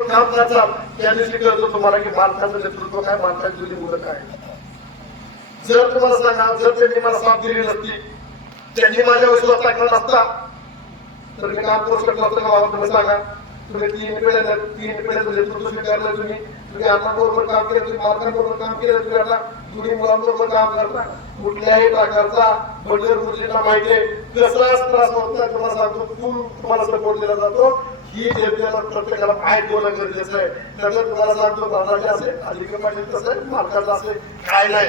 त्या दिवशी कळतो तुम्हाला की मालकाचं नेतृत्व काय मालकाची जुनी मुलं काय? जर तुम्हाला सांगा जर त्यांनी मला साथ दिली नसती त्यांनी माझ्या विश्वास टाकला नसता तर मी काम करू शकलो असतो का बाबा? तुम्ही सांगा. तुम्ही तीन पिढ्या तीन पिढ्याचं नेतृत्व स्वीकारलं तुम्ही. तुम्ही अण्णांबरोबर काम केलं तुम्ही मालकांबरोबर काम केलं तुम्ही आता दोन्ही मुलांबरोबर काम करता. कुठल्याही प्रकारचा बंडर गुरुजींना माहिती आहे त्रास होता तुम्हाला सांगतो. फुल तुम्हाला सपोर्ट दिला जातो. ही जनतेला प्रत्येकाला माहीत होणं गरजेचं आहे? त्याचं तुम्हाला सांगतो दादाचे असेल अधिकारी पाहिजे तसं आहे मालकाचं असेल काय नाही.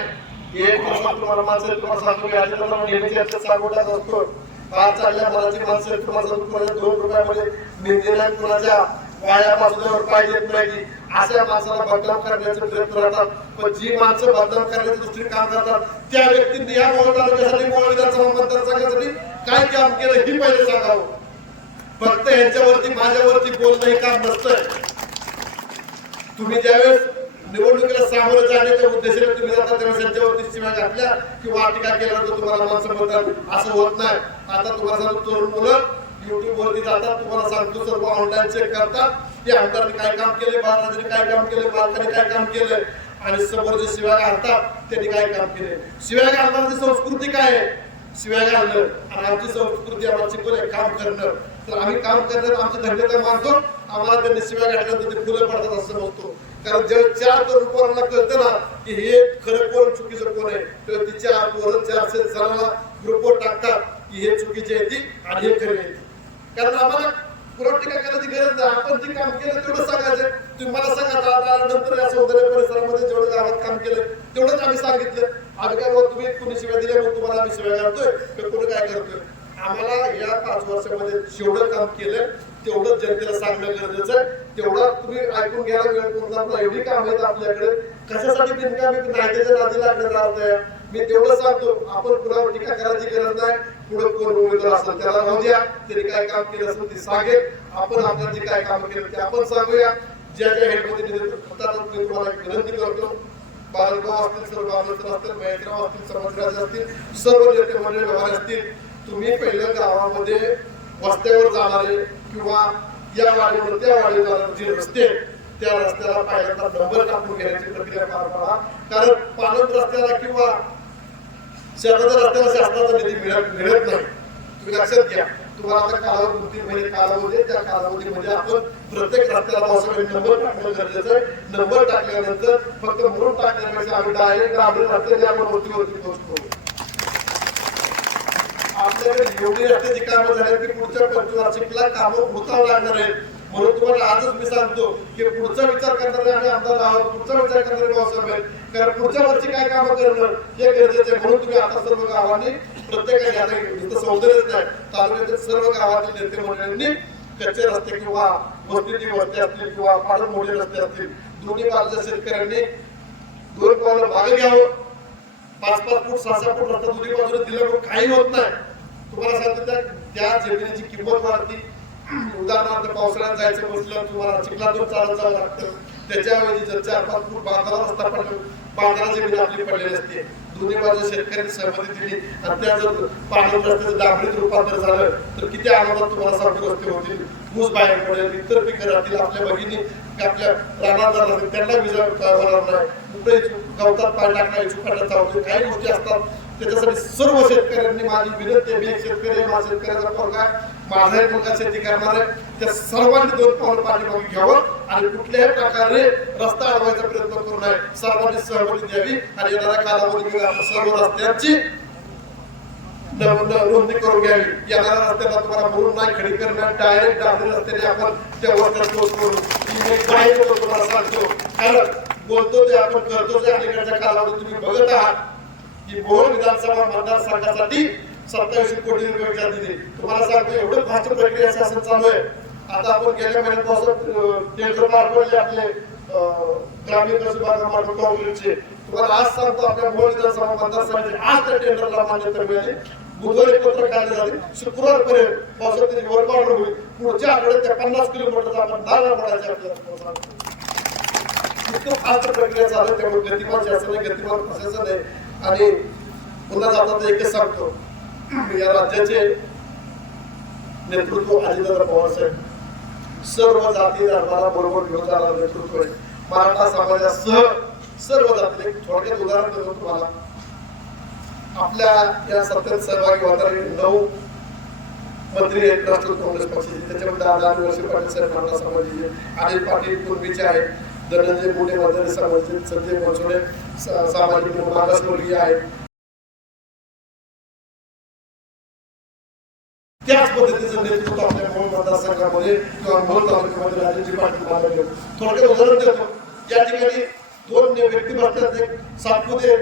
एक दिवसात तुम्हाला माणसं तुम्हाला सांगतो मी अजिबात नेहमी चर्चा सांगोटाच असतो. फार चालल्या मनाची माणसं आहेत, तुम्हाला सांगतो कोणाच्या दोन रुपयामध्ये मेंदीला कुणाच्या वाया माणसावर पाय देत नाही अशा माणसाला बदलाव करण्याचे प्रयत्न करतात. पण जी माणसं बदलाव करण्याच्या दृष्टीने काम करतात त्या व्यक्तींनी या मोहोळ तालुक्यासाठी मोहोळ विधानसभा मतदारसंघासाठी काय काम केलं ही पहिले सांगावं. फक्त यांच्यावरती माझ्यावरती बोलणं हे काम नसतंय. तुम्ही ज्यावेळेस निवडणुकीला सामोरं जाण्याच्या उद्देशाने तुम्ही जाता त्यावेळेस त्यांच्यावरती शिव्या घातल्या किंवा टीका केल्यानंतर तुम्हाला माणसं म्हणतात असं होत नाही. आता तुम्हाला सांगतो तरुण मुलं युट्यूब वरती जातात तुम्हाला सांगतो सर्व ऑनलाईन चेक करतात. की आमदारने काय काम केले बाळराजांनी काय काम केले मालकाने काय काम केलं आणि समोर जे शिव्या घालतात त्यांनी काय काम केले शिव्या घालणारी संस्कृती काय आहे? शिव्या घालणं. आणि आमची संस्कृती आम्हाला शिकवले काम करणं. तर आम्ही काम करण्यात आमच्या धन्यता मानतो आम्हाला त्यांनी शिवाय घातल्यानंतर ते फुलं पडतात असं समजतो कारण जेव्हा चार तरुण पोरांना कळतं ना की हे खरं कोण चुकीचं कोण आहे तेव्हा ती चार पोरं चारशे जणांना ग्रुपवर टाकतात की हे चुकीचे आहे ती आणि हे खरे आहे कारण आम्हाला पुरवठा टीका करायची गरज नाही. आपण जे काम केलं तेवढं सांगायचं. तुम्ही मला सांगा आता नंतर या सौंदर्य परिसरामध्ये जेवढं गावात काम केलं तेवढंच आम्ही सांगितलं. आम्ही काय बोलतो तुम्ही कोणी शिवाय दिल्या मग तुम्हाला आम्ही शिवाय घालतोय तर कोणी काय करतोय? आम्हाला या पाच वर्षामध्ये जेवढं काम केलं तेवढं जनतेला सांगणं गरजेचं आहे. तेवढा तुम्ही ऐकून घ्यायला वेळ करून एवढी काम आहेत आपल्याकडे. कशासाठी बिनकामी नायकाच्या नादी लागण्यात राहत आहे मी तेवढं सांगतो. आपण कुणावर टीका करायची गरज नाही. पुढे कोण उमेदवार असेल त्याला राहू द्या. त्यांनी काय काम केलं असेल ते सांगेल. आपण आपल्या जे काय काम केलं ते आपण सांगूया. ज्या ज्या हेडमध्ये मी तुम्हाला विनंती करतो. बाळगाव असतील सर्व आलोचन असतील महेशराव असतील समजराज असतील सर्व नेते मंडळ व्यवहार असतील. तुम्ही पहिल्या गावामध्ये रस्त्यावर जाणारे किंवा या वाडीवर त्या वाडीवर जाणारे जे रस्ते त्या रस्त्याला पहिल्यांदा नंबर टाकून घेण्याची प्रक्रिया पार पडा. कारण पालक रस्त्याला किंवा शहराच्या रस्त्याला शासनाचा निधी मिळत मिळत नाही. तुम्ही लक्षात घ्या. तुम्हाला आता कालावधी तीन महिने कालावधी त्या कालावधीमध्ये आपण प्रत्येक रस्त्याला पावसाळ्यात नंबर टाकणं गरजेचं आहे. नंबर टाकल्यानंतर फक्त म्हणून टाकण्यापेक्षा आम्ही डायरेक्ट ग्रामीण रस्त्याच्या आपण वरतीवरती पोहोचतो. आपल्याकडे एवढी रस्त्याची कामं झाली की पुढच्या पंचवार्षिकला कामं होतावं लागणार आहेत म्हणून तुम्हाला आजच मी सांगतो की पुढचा विचार करणारे आणि आमदार आहोत पुढचा विचार करणारे भाऊसाहेब आहेत. कारण पुढच्या वर्षी काय कामं करणं हे गरजेचं आहे. म्हणून तुम्ही आता सर्व गावांनी प्रत्येकाने आता इथं सौंदर्यच नाही तालुक्यातील सर्व गावातील नेते मंडळींनी कच्चे रस्ते किंवा वस्तीची वस्ती असतील किंवा फार मोठे रस्ते असतील दोन्ही बाजूच्या शेतकऱ्यांनी दोन पावलं मागे घ्यावं. पाच पाच फूट सहा सहा फूट रस्ता दोन्ही बाजूला दिल्यामुळे काही होत नाही. तुम्हाला सांगतो त्या त्या जमिनीची किंमत वाढती उदाहरणार्थ पावसाळ्यात जायचं म्हटलं तुम्हाला चिखलातून चालत जावं लागतं त्याच्याऐवजी जर चार पाच फूट बांधारा रस्ता पडला बांधारा जमीन आपली पडलेली असते दोन्ही बाजू शेतकऱ्यांनी सहमती दिली आणि त्या जर पाणी रस्त्याचं डांबरीत रूपांतर झालं तर किती आनंदात तुम्हाला सांगतो रस्ते होतील ऊस बाहेर पडेल इतर पिकं राहतील आपल्या भगिनी आपल्या रानात जाणार त्यांना विजय होणार नाही कुठे गवतात पाणी टाकणार चुकाटा चावतो काही गोष्टी असतात त्याच्यासाठी सर्व शेतकऱ्यांनी माझी विनंती मी एक शेतकरी माझा शेतकऱ्याचा पोरगा आहे, माझा एक मुलगा शेती करणार आहे. त्या सर्वांनी दोन पावलं पाठीमागे घ्यावं आणि कुठल्याही प्रकारे रस्ता अडवायचा प्रयत्न करू नये. सर्वांनी सहमती द्यावी आणि येणाऱ्या कालावधीमध्ये आपण सर्व रस्त्यांची नोंदणी करून घ्यावी. येणाऱ्या रस्त्याला तुम्हाला म्हणून नाही खडी करणं डायरेक्ट डांबरी रस्त्याने आपण त्या वर्षात पोहोचतो करू. मी काही तुम्हाला सांगतो. कारण बोलतो ते आपण करतो ते अलीकडच्या कालावधीत तुम्ही बघत आहात. की मोहोळ विधानसभा मतदारसंघासाठी सत्तावीस कोटी रुपये दिली. तुम्हाला सांगतो एवढं भाजप प्रक्रिया शासन चालू आहे. आता आपण गेल्या महिन्यापासून केंद्र पार आपले ग्रामीण कृषी विभागामार्फत काँग्रेसचे तुम्हाला आज सांगतो आपल्या विधानसभा आज त्या टेंडरला मान्यता मिळाली. बुधवारी पत्र काढले झाले शुक्रवारपर्यंत पावसाची होईल. पुढच्या आठवड्यात त्या पन्नास किलोमीटरचा आपण दहा पडायचे आपल्याला. इतकं फास्ट प्रक्रिया चालू त्यामुळे गतिमान शासन आहे गतिमान प्रशासन आहे. आणि पुन्हा जातात एकच सांगतो या राज्याचे नेतृत्व अजितदादा पवार साहेब. सर्व जाती धर्माला बरोबर घेऊन जाणार नेतृत्व आहे. मराठा समाजासह सर्व जाती. थोडक्यात उदाहरण देतो तुम्हाला. आपल्या या सत्तेत सहभागी होणारे नऊ मंत्री आहेत राष्ट्रवादी काँग्रेस पक्षाचे. त्याच्यामध्ये दादा वर्षी पाटील साहेब मराठा समाजाचे. अनिल पाटील पूर्वीचे आहेत. धनंजय मुंडे मदर समाजाचे संजय मनसोडे. स- सामाजिक मागासवर्गीय आहेत त्याच पद्धतीचं नेतृत्व आपल्या मूळ मतदारसंघामध्ये किंवा मूळ तालुक्यामध्ये राजेंद्र पाटील मानले थोडक्यात उदाहरण देतो. या ठिकाणी दोन व्यक्ती बसतात एक सातपुते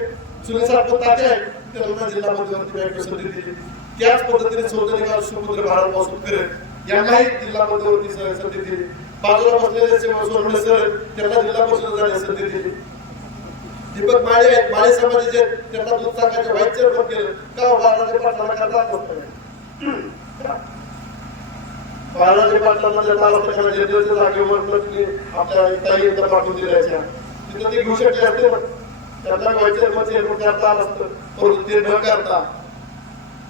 सुनील सातपुत ताते आहेत. ते त्यांना जिल्हा मध्यवर्ती बँक संधी दिली त्याच पद्धतीने चौधरी सुपुत्र भारत वासुकर यांनाही जिल्हा मध्यवर्ती संधी दिली बाजूला बसलेले सोनवणे सर त्यांना जिल्हा परिषद जाण्याची संधी दिली दीपक माळे आहेत माळे समाजाचे आहेत, त्यांना दूध सांगायचे व्हाईस चेअरमन केलं का बाळासाहेब पाटलांना करता नसतं बाळासाहेब पाटलांना त्यांना असं जनतेच्या जागेवर नसली आपल्या ताई एकदा पाठवून दिल्याच्या तिथं ते घेऊ शकले असते पण त्यांना व्हाईस चेअरमन चेअरमन करता आलं असतं परंतु ते न करता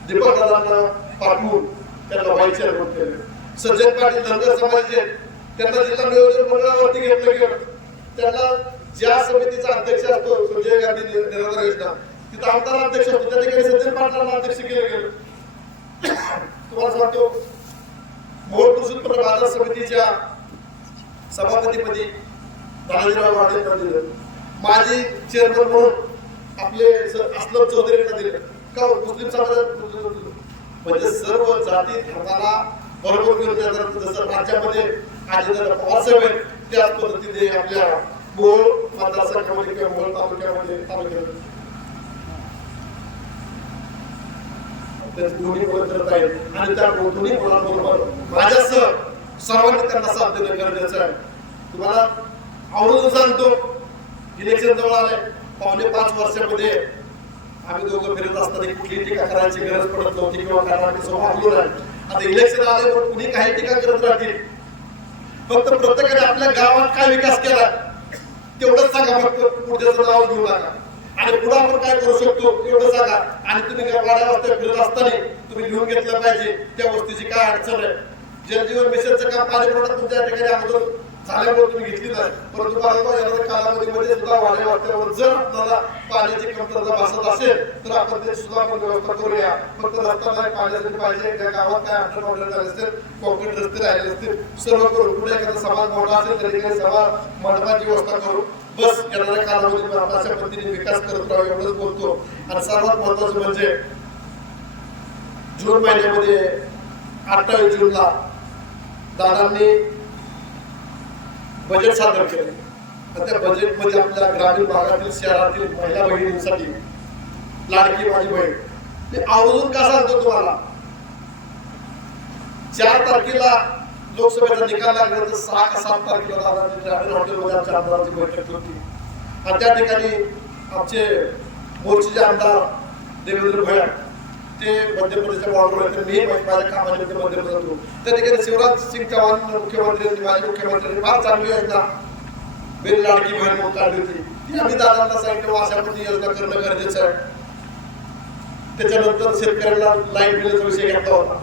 दीपक दादांना पाठवून त्यांना व्हाईस चेअरमन केलं. सज्जन पाटील धनगर समाजाचे त्यांना जिल्हा नियोजन मंडळावरती घेतलं गेलं. त्यांना ज्या समितीचा अध्यक्ष असतो संजय गांधी नि- निराधार योजना तिथं आमदार अध्यक्ष असतो त्या ठिकाणी सज्जन पाटलांना अध्यक्ष केलं गेलं. तुम्हाला सांगतो मोहोळ कृषी उत्पन्न बाजार समितीच्या सभापतीपदी दादाजीराव वाटे यांना दिलं. माजी चेअरमन म्हणून आपले असलम चौधरी यांना दिले. का हो? मुस्लिम समाजात म्हणजे सर्व जाती धर्माला बरोबर घेऊन जसं राज्यामध्ये आदित्य पवार साहेब आहेत त्याच पद्धतीने आपल्या मोहोळ मतदारसंघामध्ये किंवा मोहोळ तालुक्यामध्ये दोन्ही मुलं करत आहेत. आणि त्या दोन्ही मुलांबरोबर माझ्यासह सर्वांनी त्यांना साथ देणं गरजेचं आहे. तुम्हाला आवडून सांगतो इलेक्शन जवळ आले पावणे पाच वर्षामध्ये आम्ही दोघं फिरत असताना कुठली टीका करायची गरज पडत नव्हती किंवा कारण समोर आहे आता इलेक्शन आले पण कुणी काही टीका करत राहतील? फक्त प्रत्येकाने आपल्या गावात काय विकास केला तेवढंच सांगा फक्त पुढच्याचं नाव घेऊ नका. आणि पुढे आपण काय करू शकतो एवढं सांगा. आणि तुम्ही काय वाड्या वाजता फिरत असताना तुम्ही लिहून घेतलं पाहिजे त्या वस्तूची काय अडचण आहे? जलजीवन मिशनचं काम पाणी पुरवठा तुमच्या ठिकाणी अगोदर चांगल्या तुम्ही घेतली नाही. परंतु बाळाबा येणाऱ्या कालावधीमध्ये सुद्धा वाड्या वाटल्यावर जर आपल्याला पाण्याची कमतरता भासत असेल तर आपण ते सुद्धा आपण व्यवस्था करूया. फक्त रस्ता नाही पाण्यासाठी पाहिजे त्या गावात काय अडचण वाढलेलं झाले असतील कॉन्क्रीट रस्ते राहिले असतील सर्व करू कुठे एखादा समाज मोठा असेल त्या ठिकाणी सभा मंडपाची व्यवस्था करू. बस येणाऱ्या कालावधीमध्ये आपण अशा पद्धतीने विकास करत राहू एवढंच बोलतो. आणि सर्वात महत्वाचं म्हणजे जून महिन्यामध्ये अठ्ठावीस जूनला दादांनी बजेट सादर केले. आणि त्या बजेटमध्ये आपल्या ग्रामीण भागातील शहरातील महिला बहिणींसाठी लाडकी माझी बहीण. मी आवर्जून का सांगतो तुम्हाला? चार तारखेला लोकसभेचा निकाल लागल्यानंतर सहा का सात तारखेला ग्रामीण हॉटेलमध्ये आमच्या आमदारांची बैठक होती. आणि त्या ठिकाणी आमचे मोर्चेचे आमदार देवेंद्र भोया ते मध्य प्रदेशच्या बॉर्डर आहेत मी माझ्या कामानिमित्त मध्य प्रदेश होतो. त्या ठिकाणी शिवराज सिंग चौहान मुख्यमंत्री आणि माजी मुख्यमंत्र्यांनी फार चांगली योजना. मेरी लाडकी बहीण म्हणून काढली होती. ती आम्ही दादांना सांगितलं हो, अशा योजना करणं गरजेचं आहे. त्याच्यानंतर शेतकऱ्यांना लाइट बिलाचा विषय घेतला होता.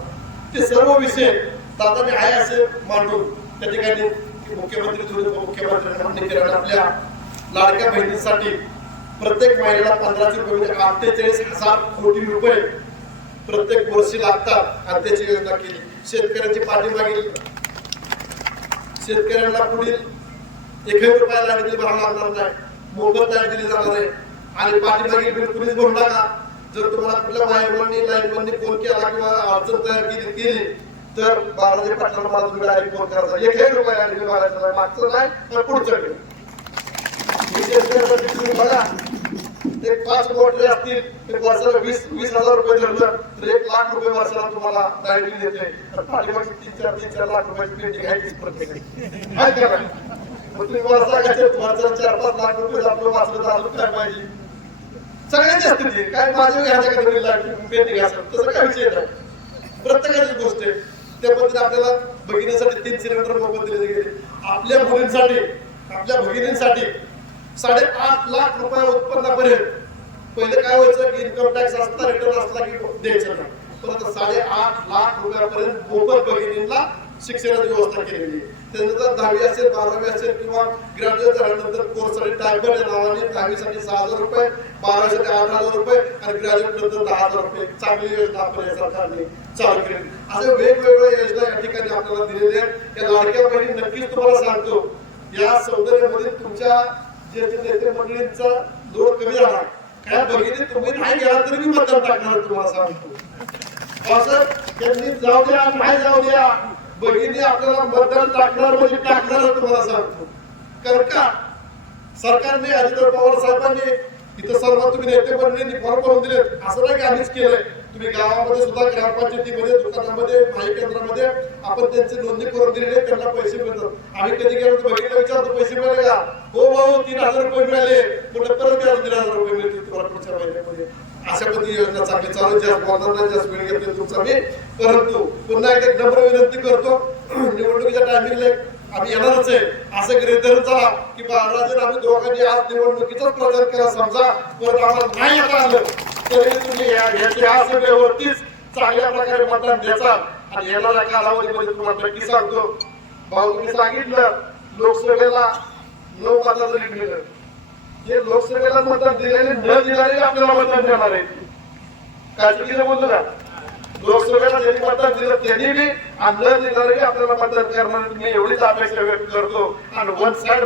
ते सर्व विषय दादाने आहे असे मांडून त्या ठिकाणी मुख्यमंत्री दोन्ही उपमुख्यमंत्र्यांनी मान्य केलं. आणि आपल्या लाडक्या बहिणींसाठी प्रत्येक महिन्याला पंधराशे रुपये म्हणजे अठ्ठेचाळीस हजार कोटी रुपये प्रत्येक वर्षी लागतात आणि त्याची योजना केली. शेतकऱ्यांची पाठीमागील शेतकऱ्यांना पुढील एकही रुपया लाइट बिल भरावं लागणार नाही. मोफत लाइट दिली जाणार आहे आणि पाठीमागील बिल कुणीच भरू नका. जर तुम्हाला कुठल्या वायरमननी लाइट फोन केला किंवा अडचण तयार केली केली तर बालाजी पाटलांना मला तुम्ही डायरेक्ट फोन करायचा एकही रुपया लाइट बिल भरायचं नाही मागचं नाही तर पुढचं तुम्ही बघा. एक पाच मोठे असतील ते वर्षाला वीस वीस हजार रुपये धरलं तर एक लाख रुपये वर्षाला तुम्हाला लाइट देते पाठीमागची तीन चार तीन चार लाख रुपयाची पेटी घ्यायची प्रत्येकाने. माहिती का? मग तुम्ही वर्षाला वर्षाला चार पाच लाख रुपये आपलं वाचलं तर अजून काय पाहिजे? सगळ्यांची असते ते. काय माझे घ्यायच्या का तरी पेटी घ्यायचं तसं काय विषय नाही. प्रत्येकाची गोष्ट आहे. त्या पद्धतीने आपल्याला भगिनीसाठी तीन सिलेंडर मोफत दिले गेले. आपल्या मुलींसाठी आपल्या भगिनींसाठी साडेआठ लाख रुपये उत्पन्नापर्यंत. पहिले काय व्हायचं की इन्कम टॅक्स असता रिटर्न असला की द्यायचं नाही. परंतु साडेआठ लाख रुपयापर्यंत मोफत भगिनींना शिक्षणाची व्यवस्था केलेली त्यानंतर दहावी असेल बारावी असेल किंवा ग्रॅज्युएट झाल्यानंतर कोर्ससाठी टायफॉइड या नावाने दहावीसाठी सहा हजार रुपये बारावीसाठी आठ हजार रुपये आणि ग्रॅज्युएट नंतर दहा हजार रुपये. चांगली योजना आपण या सरकारने चालू केली अशा वेगवेगळ्या योजना या ठिकाणी आपल्याला दिलेल्या आहेत. या लाडक्या बहिणी नक्कीच तुम्हाला सांगतो या सौंदर्यामध्ये तुमच्या ज्येष्ठ नेते मंडळींचा जोर कमी झाला काय बघितले तुम्ही नाही गेला तरी मी मतदान टाकणार तुम्हाला सांगतो. असं त्यांनी जाऊ द्या नाही जाऊ द्या. बहिणी आपल्याला मतदान टाकणार म्हणजे टाकणार तुम्हाला सांगतो. कारण का? सरकारने अजित पवार साहेबांनी इथं सर्व तुम्ही नेते मंडळींनी फॉर्म भरून दिले असं नाही की आम्हीच केलंय. तुम्ही गावामध्ये सुद्धा ग्रामपंचायतीमध्ये दुकानामध्ये माहिती केंद्रामध्ये आपण त्यांची नोंदणी करून दिलेली त्यांना पैसे मिळतात. आम्ही कधी गेलो तर बघितलं विचारतो पैसे मिळाले का? हो भाऊ तीन हजार रुपये मिळाले. कुठे परत यार तीन हजार रुपये मिळतील तुम्हाला पुढच्या महिन्यामध्ये. अशा पद्धती योजना चांगली चालू जास्त बोलताना जास्त वेळ घेतली तुमचा मी. परंतु पुन्हा एकदा नम्र विनंती करतो निवडणुकीच्या टायमिंगला आम्ही येणारच आहे. असं गृहीत धरून चला की बाळराजन आम्ही दोघांनी आज निवडणुकीचाच प्रचार केला समजा. परत आम्हाला नाही आता आलं. तरी तुम्ही या याच्या चांगल्या प्रकारे मतदान द्याचा आणि येणाऱ्या कालावधीमध्ये तुम्हाला नक्की सांगतो भाऊ तुम्ही सांगितलं लोकसभेला नऊ मताचं लीड मिळेल जे लोकसभेला मतदान दिलेले न दिलेले आपल्याला मतदान देणार आहे काय चुकीचं बोलतो का लोकसभेला ज्यांनी मतदान दिलं त्यांनी बी आणि न दिलेले आपल्याला मतदान करणार मी एवढीच अपेक्षा व्यक्त करतो आणि वन साइड